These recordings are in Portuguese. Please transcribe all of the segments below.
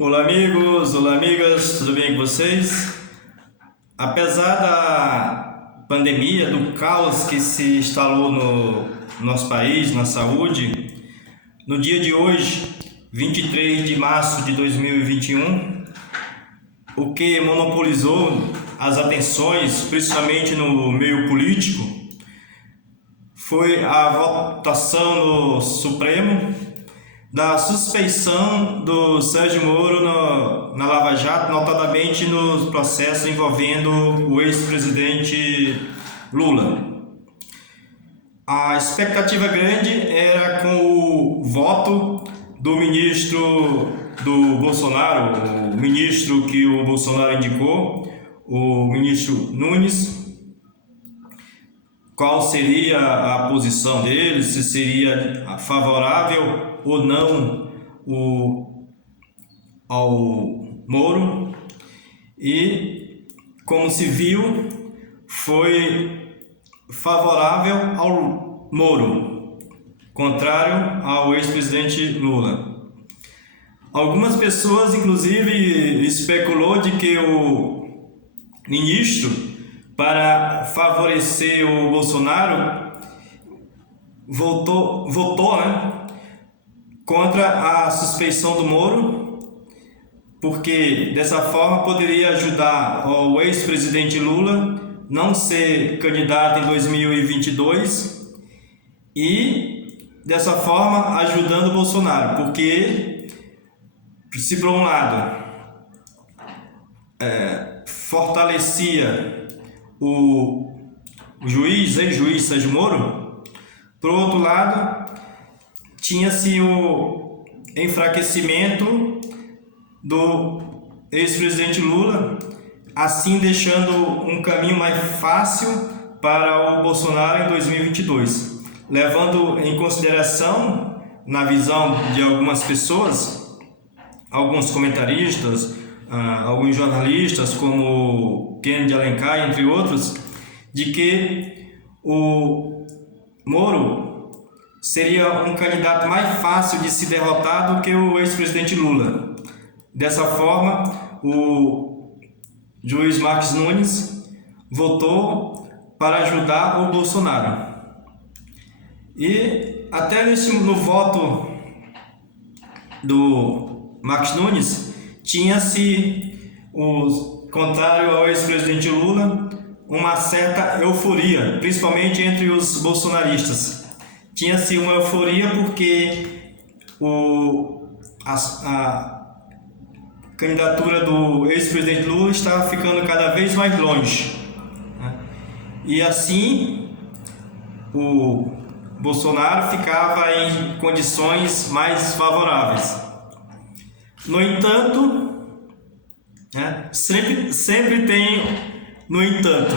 Olá amigos, olá amigas, tudo bem com vocês? Apesar da pandemia, do caos que se instalou no nosso país, na saúde, no dia de hoje, 23 de março de 2021, o que monopolizou as atenções, principalmente no meio político, foi a votação no Supremo da suspeição do Sérgio Moro na Lava Jato, notadamente no processo envolvendo o ex-presidente Lula. A expectativa grande era com o voto do ministro do Bolsonaro, o ministro que o Bolsonaro indicou, o ministro Nunes. Qual seria a posição dele, se seria favorável ou não ao Moro, e como se viu, foi favorável ao Moro, contrário ao ex-presidente Lula. Algumas pessoas, inclusive, especulou de que o ministro, para favorecer o Bolsonaro, votou, contra a suspeição do Moro, porque dessa forma poderia ajudar o ex-presidente Lula não ser candidato em 2022 e dessa forma ajudando o Bolsonaro, porque se por um lado fortalecia o ex-juiz Sérgio Moro, por outro lado, tinha-se o enfraquecimento do ex-presidente Lula, assim deixando um caminho mais fácil para o Bolsonaro em 2022, levando em consideração, na visão de algumas pessoas, alguns comentaristas, alguns jornalistas como Kennedy Alencar, entre outros, de que o Moro seria um candidato mais fácil de se derrotar do que o ex-presidente Lula. Dessa forma, o juiz Marcos Nunes votou para ajudar o Bolsonaro. E até no voto do Marcos Nunes, tinha-se, contrário ao ex-presidente Lula, uma certa euforia, principalmente entre os bolsonaristas. Tinha-se uma euforia porque a candidatura do ex-presidente Lula estava ficando cada vez mais longe, né? E assim o Bolsonaro ficava em condições mais favoráveis. No entanto, sempre tem no entanto,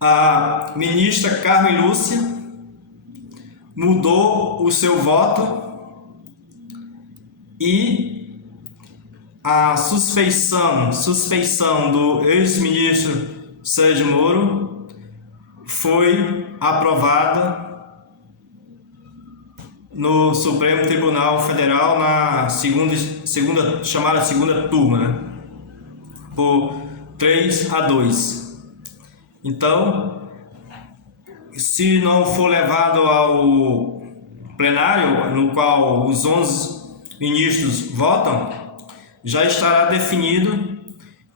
a ministra Carmen Lúcia mudou o seu voto e a suspeição do ex-ministro Sérgio Moro foi aprovada no Supremo Tribunal Federal na chamada segunda turma, por 3-2. Então, se não for levado ao plenário, no qual os 11 ministros votam, já estará definido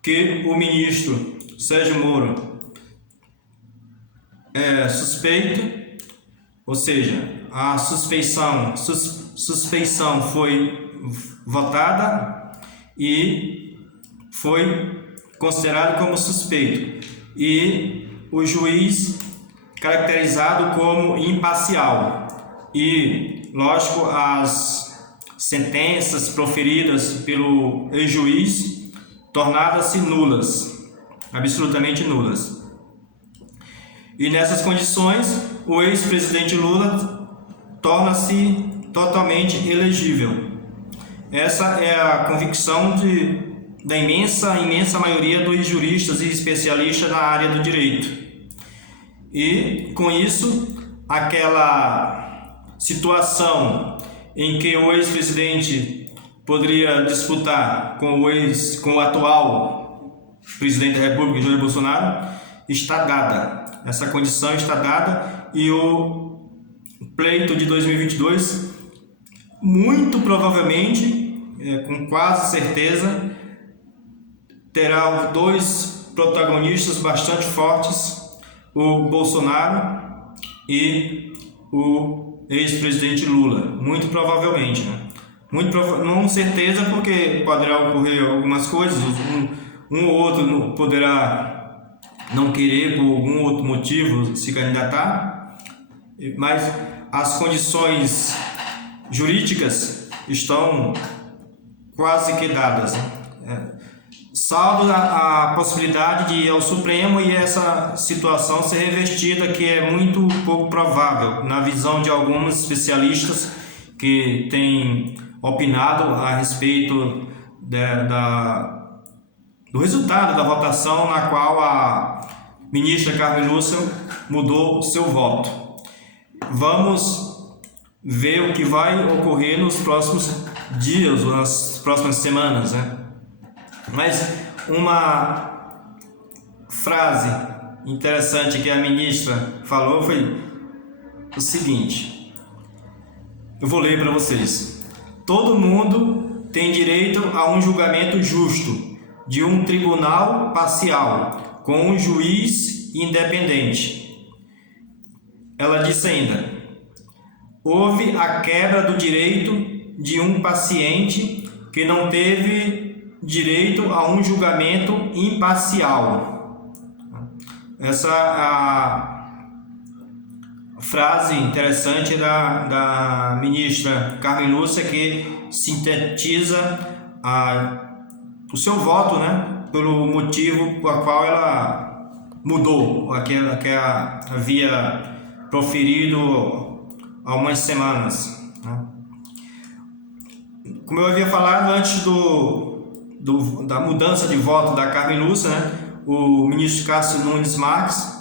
que o ministro Sérgio Moro é suspeito, ou seja, a suspeição foi votada e foi considerado como suspeito, e o juiz caracterizado como imparcial, e, lógico, as sentenças proferidas pelo ex-juiz tornadas-se nulas, absolutamente nulas. E nessas condições, o ex-presidente Lula torna-se totalmente elegível. Essa é a convicção da imensa maioria dos juristas e especialistas na área do direito. E, com isso, aquela situação em que o ex-presidente poderia disputar com o atual presidente da República, Jair Bolsonaro, está dada. Essa condição está dada e o pleito de 2022, muito provavelmente, com quase certeza, terá dois protagonistas bastante fortes, o Bolsonaro e o ex-presidente Lula, muito provavelmente, né? Não certeza, porque poderá ocorrer algumas coisas, um ou outro poderá não querer por algum outro motivo se candidatar, mas as condições jurídicas estão quase que dadas, né? Salvo a possibilidade de ir ao Supremo e essa situação ser revertida, que é muito pouco provável, na visão de alguns especialistas que têm opinado a respeito do resultado da votação na qual a ministra Carmen Lúcia mudou seu voto. Vamos ver o que vai ocorrer nos próximos dias, nas próximas semanas, né? Mas uma frase interessante que a ministra falou foi o seguinte, eu vou ler para vocês: todo mundo tem direito a um julgamento justo, de um tribunal parcial, com um juiz independente. Ela disse ainda: houve a quebra do direito de um paciente que não teve direito a um julgamento imparcial. Essa a frase interessante da ministra Carmen Lúcia, que sintetiza o seu voto, né, pelo motivo por qual ela mudou aquela que havia proferido há umas semanas, né? Como eu havia falado antes da mudança de voto da Carmen Lúcia, né, o ministro Cássio Nunes Marques,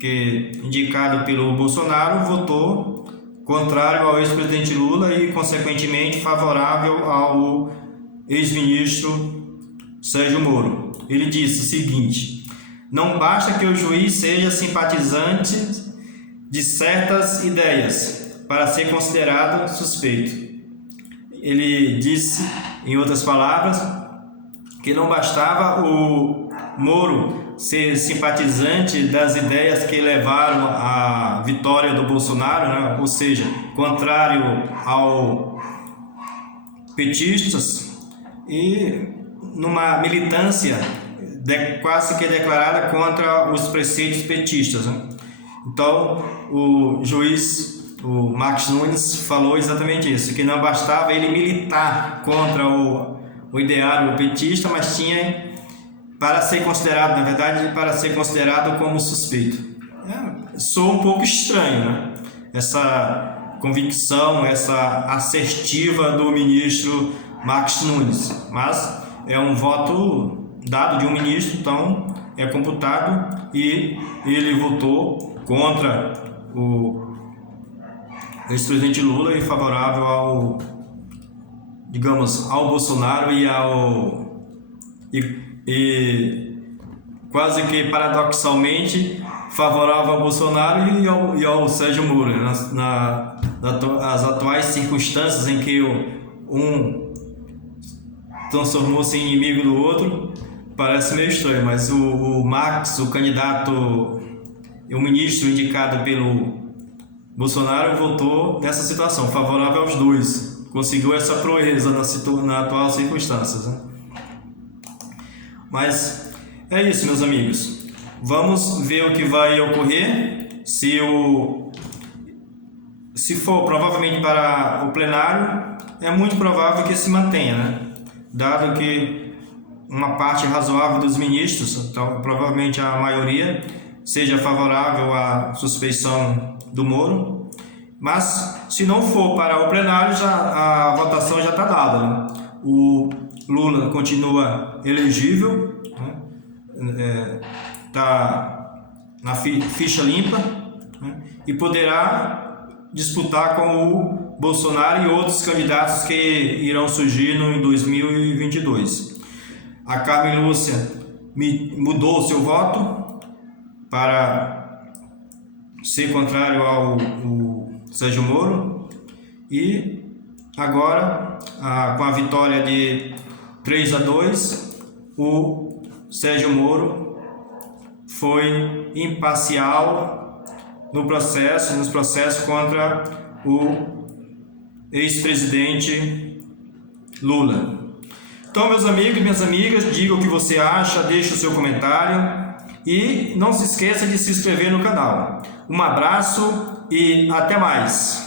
que indicado pelo Bolsonaro, votou contrário ao ex-presidente Lula e, consequentemente, favorável ao ex-ministro Sérgio Moro. Ele disse o seguinte: não basta que o juiz seja simpatizante de certas ideias para ser considerado suspeito. Ele disse, em outras palavras, que não bastava o Moro ser simpatizante das ideias que levaram à vitória do Bolsonaro, né? Ou seja, contrário ao petistas, e numa militância quase que declarada contra os preceitos petistas, né? Então, o juiz, o Marques Nunes, falou exatamente isso, que não bastava ele militar contra o ideário petista, mas tinha, para ser considerado, na verdade, para ser considerado como suspeito. Soa um pouco estranho, né? Essa convicção, essa assertiva do ministro Marques Nunes, mas é um voto dado de um ministro, então é computado, e ele votou contra o ex-presidente Lula e favorável ao, digamos, ao Bolsonaro e quase que paradoxalmente favorável ao Bolsonaro e ao Sérgio Moro, nas atuais circunstâncias em que um transformou-se em inimigo do outro. Parece meio estranho, mas o Marques, o candidato, o ministro indicado pelo Bolsonaro, votou nessa situação, favorável aos dois. Conseguiu essa proeza na atual circunstâncias, né? Mas é isso, meus amigos. Vamos ver o que vai ocorrer. Se for provavelmente para o plenário, é muito provável que se mantenha, né? Dado que uma parte razoável dos ministros, então, provavelmente a maioria, seja favorável à suspeição do Moro. Mas se não for para o plenário, a votação já está dada, né? O Lula continua elegível, né? Está na ficha limpa, né? E poderá disputar com o Bolsonaro e outros candidatos que irão surgir em 2022. A Carmen Lúcia mudou seu voto para ser contrário ao Sérgio Moro e agora, com a vitória de 3-2, o Sérgio Moro foi imparcial nos processos contra o ex-presidente Lula. Então, meus amigos e minhas amigas, diga o que você acha, deixe o seu comentário e não se esqueça de se inscrever no canal. Um abraço e até mais!